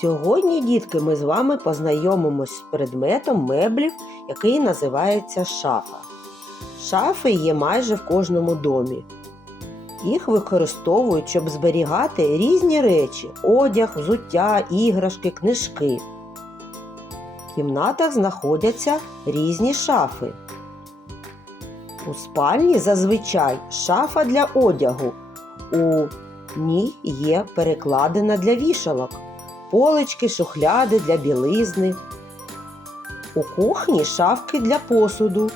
Сьогодні, дітки, ми з вами познайомимось з предметом меблів, який називається шафа. Шафи є майже в кожному домі. Їх використовують, щоб зберігати різні речі: одяг, взуття, іграшки, книжки. В кімнатах знаходяться різні шафи. У спальні зазвичай шафа для одягу. У ній є перекладина для вішалок, полички, шухляди для білизни. У кухні шафки для посуду,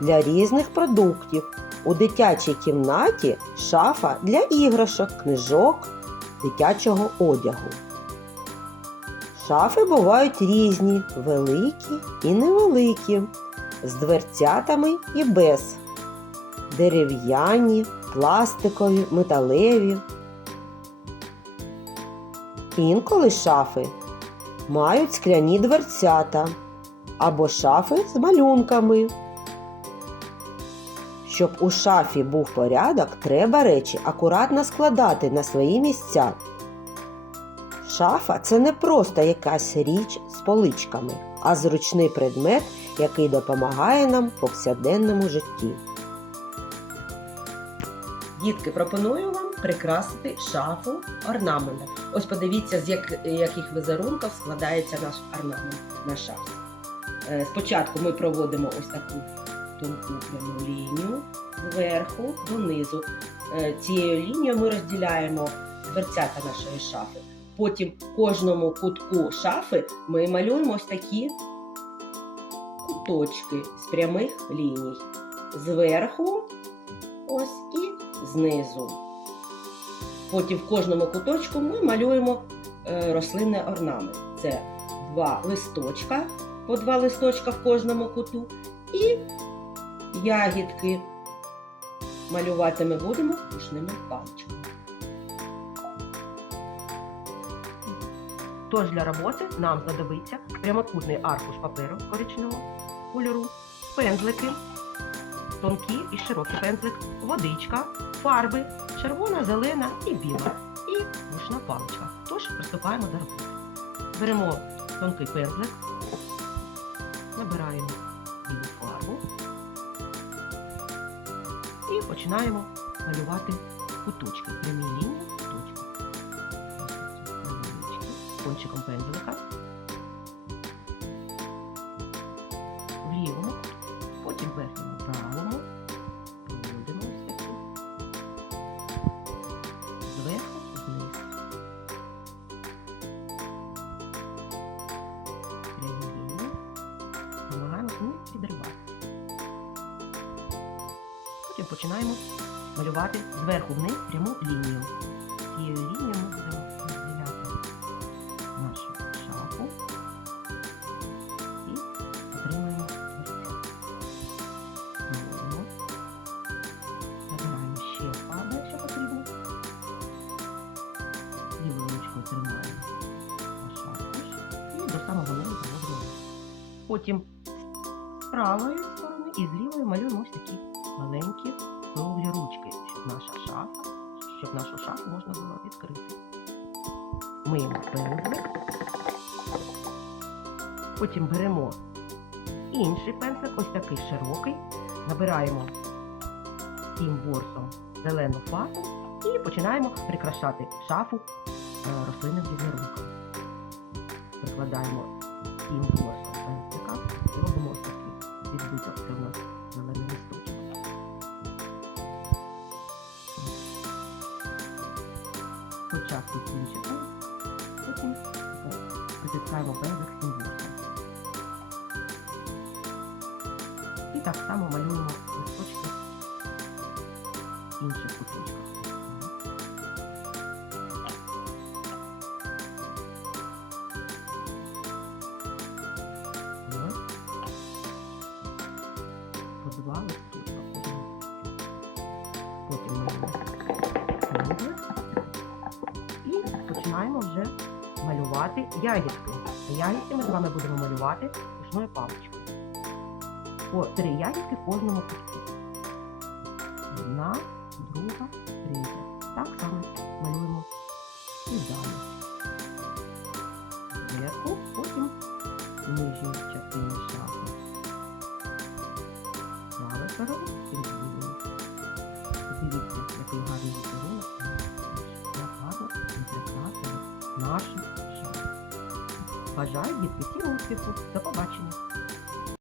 для різних продуктів. У дитячій кімнаті шафа для іграшок, книжок, дитячого одягу. Шафи бувають різні, великі і невеликі, з дверцятами і без, дерев'яні, пластикові, металеві. Інколи шафи мають скляні дверцята або шафи з малюнками. Щоб у шафі був порядок, треба речі акуратно складати на свої місця. Шафа це не просто якась річ з поличками, а зручний предмет, який допомагає нам в повсякденному житті. Дітки, пропоную вам прикрасити шафу орнаментом. Ось подивіться, з як- яких візерунків складається наш орнамент на шафі. Е, Спочатку ми проводимо ось таку тонку пряму лінію зверху донизу. Е, Цією лінією ми розділяємо дверцята нашої шафи. Потім в кожному кутку шафи ми малюємо ось такі куточки з прямих ліній. Зверху ось і знизу. Потім в кожному куточку ми малюємо е, рослинний орнамент. Це два листочка, по два листочка в кожному куту, і ягідки. Малювати ми будемо пушними паличками. Тож для роботи нам знадобиться прямокутний аркуш паперу коричневого кольору, пензлики, тонкі і широкий пензлик, водичка, фарби, червона, зелена і біла, і рушна паличка. Тож приступаємо до роботи. Беремо тонкий пензлик, набираємо білу фарбу і починаємо малювати куточки. Прямі лінії куточки. Кончиком пензлика. Зверху вниз. Прямі лінії. Намагаємося не підривати. Потім починаємо малювати зверху вниз пряму лінію. Цією лінією Ручкою тримаємо наш і до самого низу проводимо. Потім з правої сторони і з лівої малюємо ось такі маленькі круглі ручки, щоб наша шафа, щоб нашу шафу можна було відкрити. Миємо пензлик. Потім беремо інший пензлик, ось такий широкий, набираємо цим ворсом зелену фарбу і починаємо прикрашати шафу е, рослинним візерунком. Прикладаємо ворсом пензлика і робимо такий відбиток. Це у нас зелений листочок. Спочатку кінчики, потім притискаємо пензлик цим ворсом. І так само малюємо листочки інших куточках. Потім. І починаємо вже малювати ягідки. Ягідки ми з вами будемо малювати ручною паличкою. По три ягідки в кожному кутку. Одна, друга, третя. Так само малюємо і далі. нижній частині шафи. Дивіться, який гарний візерунок. Як гарно прикрасили нашу шафу. Бажаю дітки успіху. До побачення!